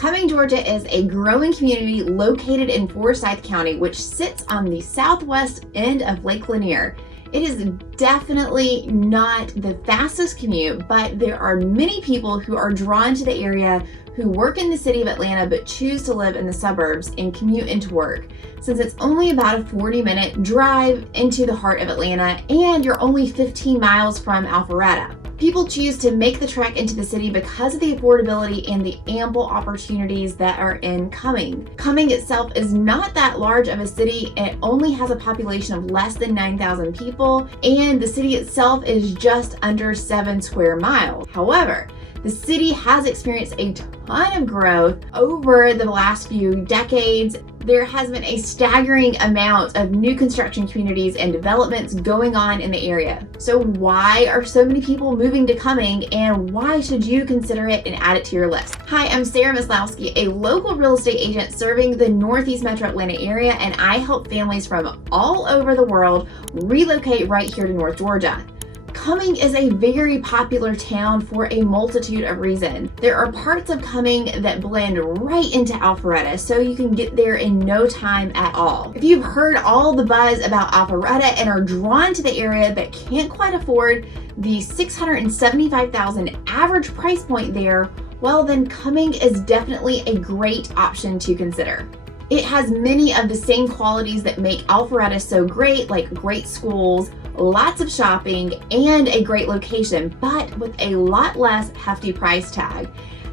Cumming, Georgia is a growing community located in Forsyth County, which sits on the southwest end of Lake Lanier. It is definitely not the fastest commute, but there are many people who are drawn to the area who work in the city of Atlanta but choose to live in the suburbs and commute into work, since it's only about a 40-minute drive into the heart of Atlanta and you're only 15 miles from Alpharetta. People choose to make the trek into the city because of the affordability and the ample opportunities that are in Cumming. Cumming itself is not that large of a city. It only has a population of less than 9,000 people, and the city itself is just under 7 square miles. However, the city has experienced a ton of growth over the last few decades. There has been a staggering amount of new construction communities and developments going on in the area. So why are so many people moving to Cumming, and why should you consider it and add it to your list? Hi, I'm Sarah Maslowski, a local real estate agent serving the Northeast Metro Atlanta area, and I help families from all over the world relocate right here to North Georgia. Cumming is a very popular town for a multitude of reasons. There are parts of Cumming that blend right into Alpharetta, so you can get there in no time at all. If you've heard all the buzz about Alpharetta and are drawn to the area but can't quite afford the $675,000 average price point there, well then Cumming is definitely a great option to consider. It has many of the same qualities that make Alpharetta so great, like great schools, lots of shopping, and a great location, but with a lot less hefty price tag.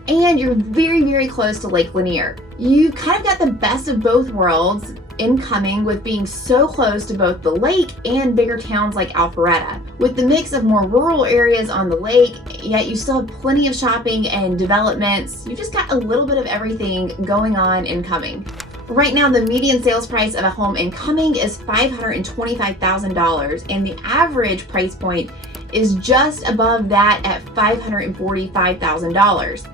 And you're very, very close to Lake Lanier. You kind of got the best of both worlds in Cumming with being so close to both the lake and bigger towns like Alpharetta. With the mix of more rural areas on the lake, yet you still have plenty of shopping and developments. You just got a little bit of everything going on in Cumming. Right now, the median sales price of a home in Cumming is $525,000, and the average price point is just above that at $545,000.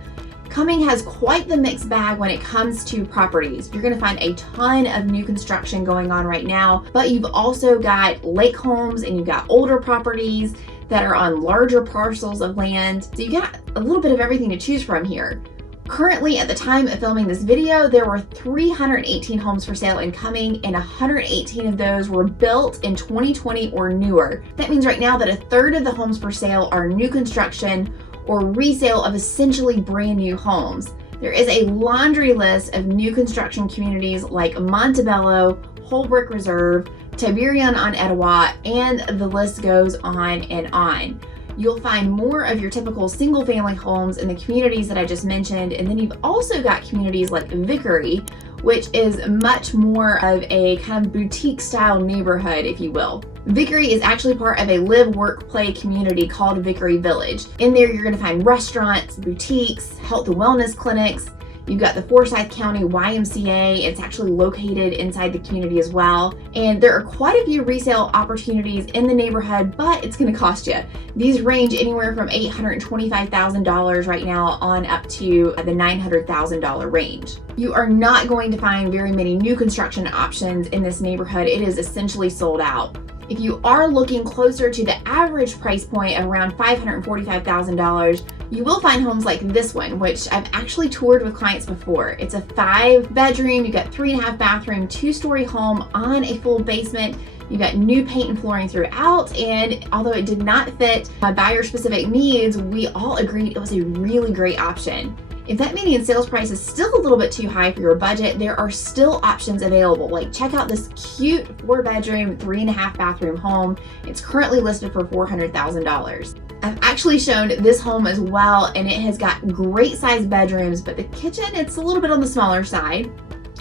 Cumming has quite the mixed bag when it comes to properties. You're going to find a ton of new construction going on right now, but you've also got lake homes and you've got older properties that are on larger parcels of land. So you got a little bit of everything to choose from here. Currently, at the time of filming this video, there were 318 homes for sale in Cumming, and 118 of those were built in 2020 or newer. That means right now that a third of the homes for sale are new construction or resale of essentially brand new homes. There is a laundry list of new construction communities like Montebello, Holbrook Reserve, Tiburon on Etowah, and the list goes on and on. You'll find more of your typical single-family homes in the communities that I just mentioned, and then you've also got communities like Vickery, which is much more of a kind of boutique-style neighborhood, if you will. Vickery is actually part of a live, work, play community called Vickery Village. In there, you're going to find restaurants, boutiques, health and wellness clinics. You've got the Forsyth County YMCA. It's actually located inside the community as well. And there are quite a few resale opportunities in the neighborhood, but it's going to cost you. These range anywhere from $825,000 right now on up to the $900,000 range. You are not going to find very many new construction options in this neighborhood. It is essentially sold out. If you are looking closer to the average price point of around $545,000, you will find homes like this one, which I've actually toured with clients before. It's a 5-bedroom, you got 3.5 bathroom, 2-story home on a full basement. You got new paint and flooring throughout, and although it did not fit buyer specific needs, we all agreed it was a really great option. If that median sales price is still a little bit too high for your budget, there are still options available. Like, check out this cute 4-bedroom, 3.5 bathroom home. It's currently listed for $400,000. I've actually shown this home as well, and it has got great sized bedrooms, but the kitchen, it's a little bit on the smaller side.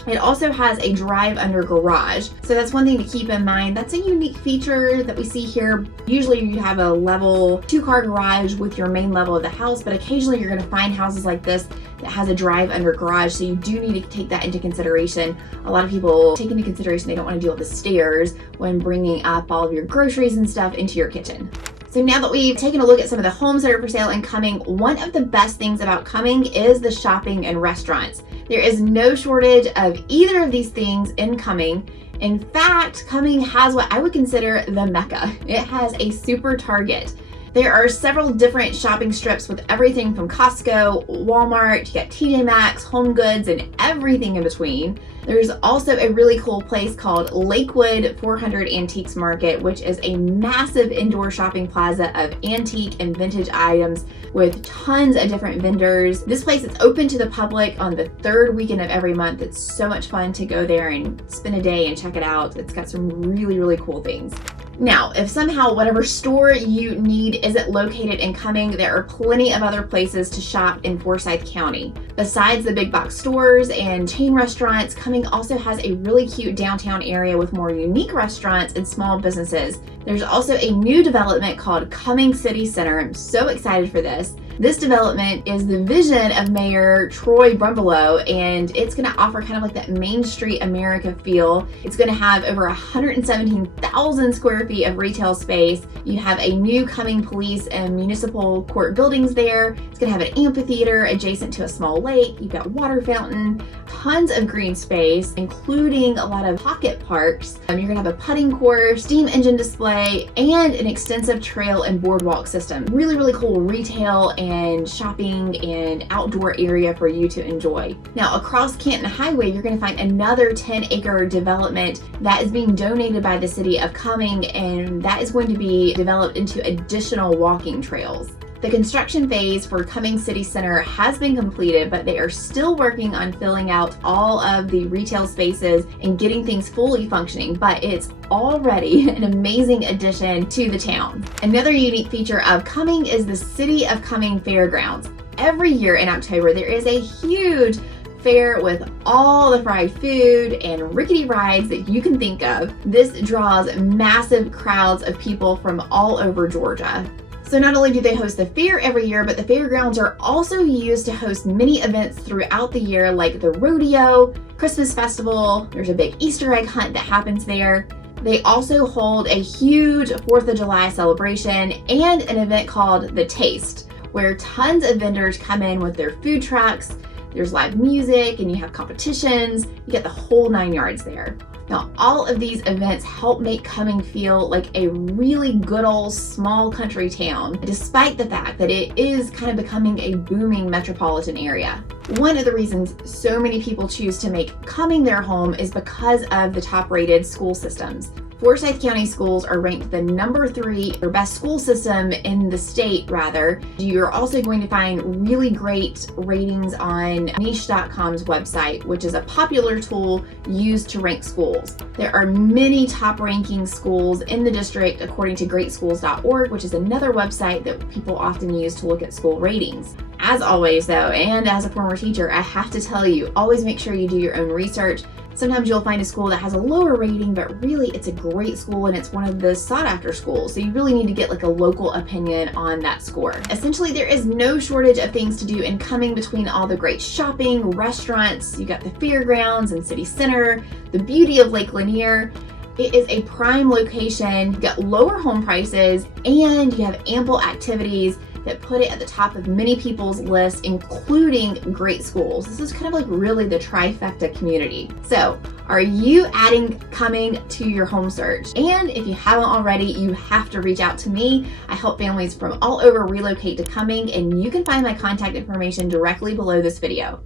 It also has a drive under garage. So that's one thing to keep in mind. That's a unique feature that we see here. Usually you have a level 2-car garage with your main level of the house, but occasionally you're gonna find houses like this that has a drive under garage. So you do need to take that into consideration. A lot of people take into consideration they don't wanna deal with the stairs when bringing up all of your groceries and stuff into your kitchen. So now that we've taken a look at some of the homes that are for sale in Cumming, one of the best things about Cumming is the shopping and restaurants. There is no shortage of either of these things in Cumming. In fact, Cumming has what I would consider the Mecca. It has a super Target. There are several different shopping strips with everything from Costco, Walmart, you got TJ Maxx, Home Goods, and everything in between. There's also a really cool place called Lakewood 400 Antiques Market, which is a massive indoor shopping plaza of antique and vintage items with tons of different vendors. This place is open to the public on the third weekend of every month. It's so much fun to go there and spend a day and check it out. It's got some really, really cool things. Now, if somehow whatever store you need isn't located in Cumming, there are plenty of other places to shop in Forsyth County. Besides the big box stores and chain restaurants, Cumming also has a really cute downtown area with more unique restaurants and small businesses. There's also a new development called Cumming City Center. I'm so excited for this. This development is the vision of Mayor Troy Brumbelow, and it's going to offer kind of like that Main Street America feel. It's going to have over 117,000 square feet of retail space. You have a new Cumming Police and Municipal Court buildings there. It's going to have an amphitheater adjacent to a small lake. You've got water fountain, tons of green space, including a lot of pocket parks. You're going to have a putting course, steam engine display, and an extensive trail and boardwalk system. Really, really cool retail and shopping and outdoor area for you to enjoy. Now, across Canton Highway, you're going to find another 10-acre development that is being donated by the city of Cumming, and that is going to be developed into additional walking trails. The construction phase for Cumming City Center has been completed, but they are still working on filling out all of the retail spaces and getting things fully functioning, but it's already an amazing addition to the town. Another unique feature of Cumming is the City of Cumming Fairgrounds. Every year in October, there is a huge fair with all the fried food and rickety rides that you can think of. This draws massive crowds of people from all over Georgia. So not only do they host the fair every year, but the fairgrounds are also used to host many events throughout the year, like the rodeo, Christmas festival. There's a big Easter egg hunt that happens there. They also hold a huge 4th of July celebration and an event called The Taste, where tons of vendors come in with their food trucks. There's live music and you have competitions. You get the whole 9 yards there. Now, all of these events help make Cumming feel like a really good old small country town, despite the fact that it is kind of becoming a booming metropolitan area. One of the reasons so many people choose to make Cumming their home is because of the top-rated school systems. Forsyth County schools are ranked the number 3 or best school system in the state, rather. You're also going to find really great ratings on niche.com's website, which is a popular tool used to rank schools. There are many top-ranking schools in the district according to greatschools.org, which is another website that people often use to look at school ratings. As always, though, and as a former teacher, I have to tell you, always make sure you do your own research. Sometimes you'll find a school that has a lower rating, but really it's a great school and it's one of the sought after schools. So you really need to get like a local opinion on that score. Essentially, there is no shortage of things to do in Cumming between all the great shopping, restaurants. You got the fairgrounds and city center, the beauty of Lake Lanier. It is a prime location. You got lower home prices and you have ample activities that put it at the top of many people's lists, including great schools. This is kind of like really the trifecta community. So, are you adding Cumming to your home search? And if you haven't already, you have to reach out to me. I help families from all over relocate to Cumming, and you can find my contact information directly below this video.